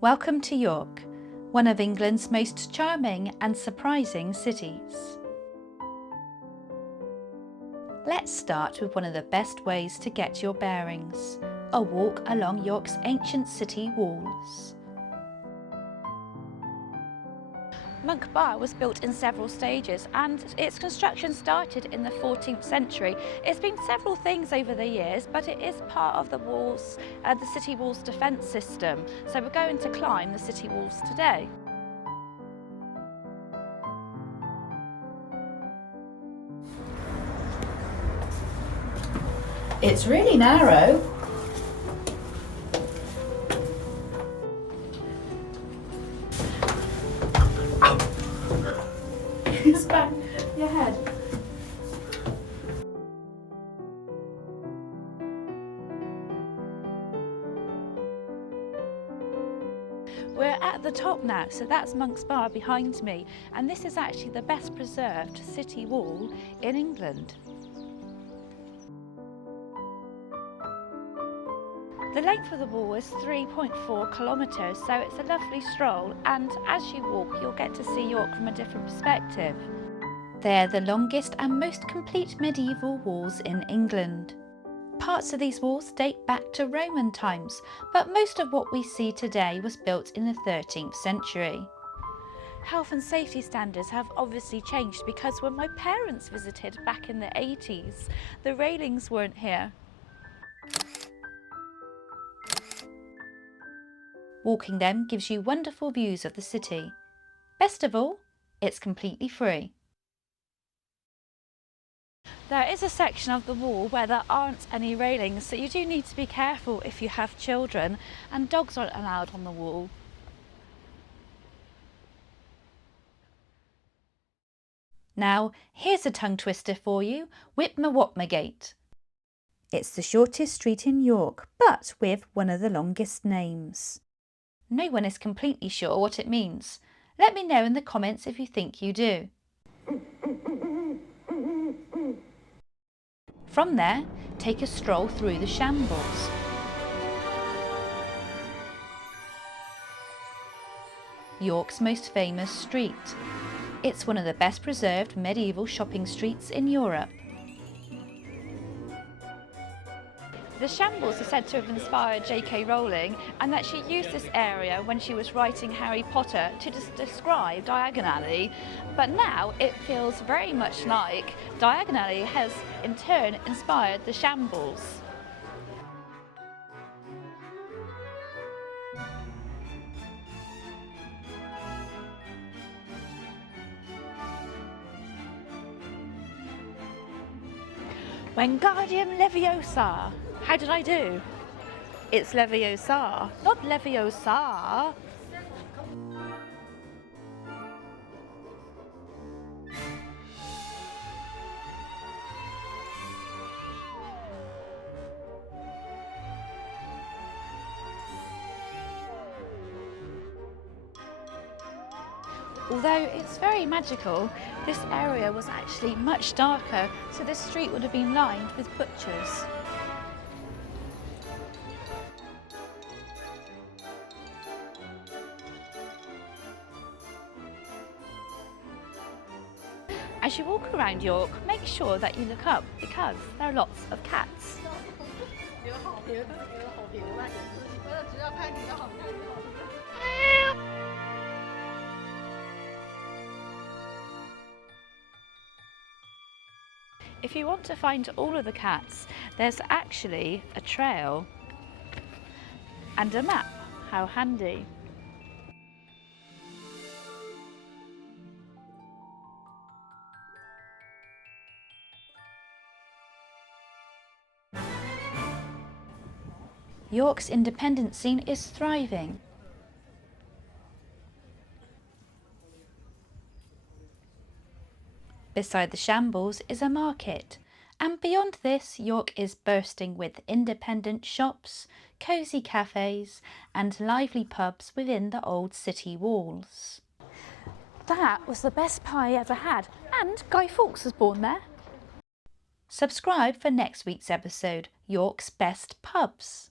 Welcome to York, one of England's most charming and surprising cities. Let's start with one of the best ways to get your bearings, a walk along York's ancient city walls. Monk Bar was built in several stages and its construction started in the 14th century. It's been several things over the years, but it is part of the walls, the city walls defence system. So we're going to climb the city walls today. It's really narrow. Just bang your head. We're at the top now, so that's Monk's Bar behind me, and this is actually the best preserved city wall in England. The length of the wall is 3.4 kilometres, so it's a lovely stroll, and as you walk you'll get to see York from a different perspective. They're the longest and most complete medieval walls in England. Parts of these walls date back to Roman times, but most of what we see today was built in the 13th century. Health and safety standards have obviously changed because when my parents visited back in the 80s, the railings weren't here. Walking them gives you wonderful views of the city. Best of all, it's completely free. There is a section of the wall where there aren't any railings, so you do need to be careful if you have children, and dogs aren't allowed on the wall. Now, here's a tongue twister for you, Whip-Ma-Whop-Ma-Gate. It's the shortest street in York, but with one of the longest names. No one is completely sure what it means. Let me know in the comments if you think you do. From there, take a stroll through the Shambles. York's most famous street. It's one of the best preserved medieval shopping streets in Europe. The Shambles are said to have inspired J.K. Rowling, and that she used this area when she was writing Harry Potter to describe Diagon Alley, but now it feels very much like Diagon Alley has in turn inspired the Shambles. Wingardium Leviosa! How did I do? It's Leviosa, not Leviosa. Although it's very magical, this area was actually much darker, so this street would have been lined with butchers. As you walk around York, make sure that you look up because there are lots of cats. If you want to find all of the cats, there's actually a trail and a map. How handy. York's independent scene is thriving. Beside the Shambles is a market, and beyond this York is bursting with independent shops, cosy cafés and lively pubs within the old city walls. That was the best pie I ever had, and Guy Fawkes was born there. Subscribe for next week's episode, York's Best Pubs.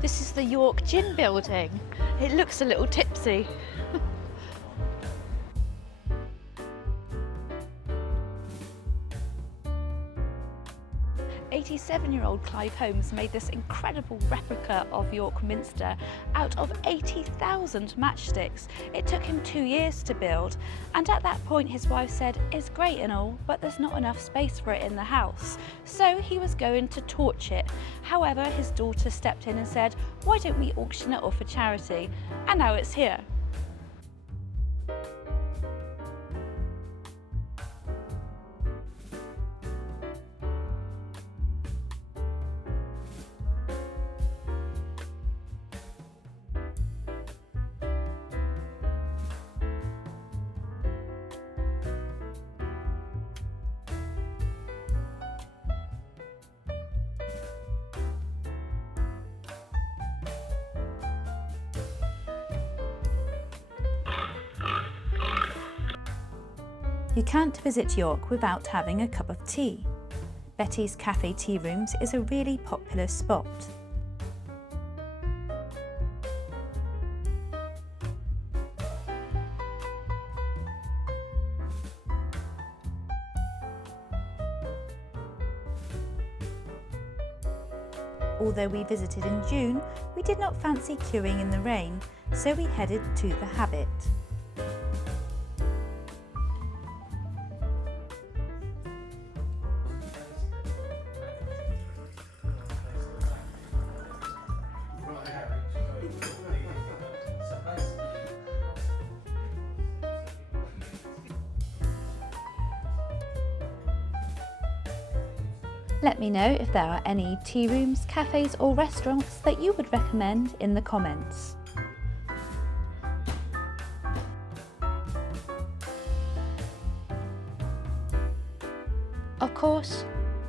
This is the York Gin building. It looks a little tipsy. 87-year-old Clive Holmes made this incredible replica of York Minster out of 80,000 matchsticks. It took him 2 years to build, and at that point his wife said, "It's great and all, but there's not enough space for it in the house." So he was going to torch it. However, his daughter stepped in and said, "Why don't we auction it off for charity?" And now it's here. You can't visit York without having a cup of tea. Betty's Cafe Tea Rooms is a really popular spot. Although we visited in June, we did not fancy queuing in the rain, so we headed to the Habit. Let me know if there are any tea rooms, cafes or restaurants that you would recommend in the comments. Of course,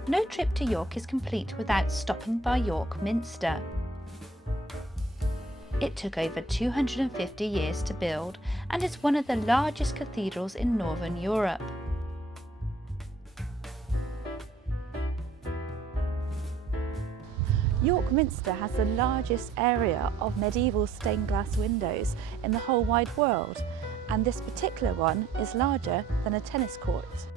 no trip to York is complete without stopping by York Minster. It took over 250 years to build and is one of the largest cathedrals in Northern Europe. York Minster has the largest area of medieval stained glass windows in the whole wide world, and this particular one is larger than a tennis court.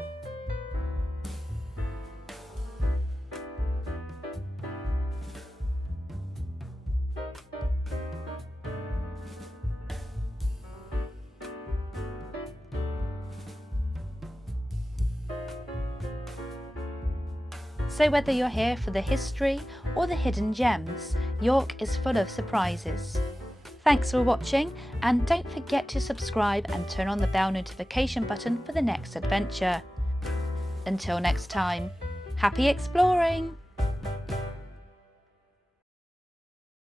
So whether you're here for the history or the hidden gems, York is full of surprises. Thanks for watching, and don't forget to subscribe and turn on the bell notification button for the next adventure. Until next time, happy exploring!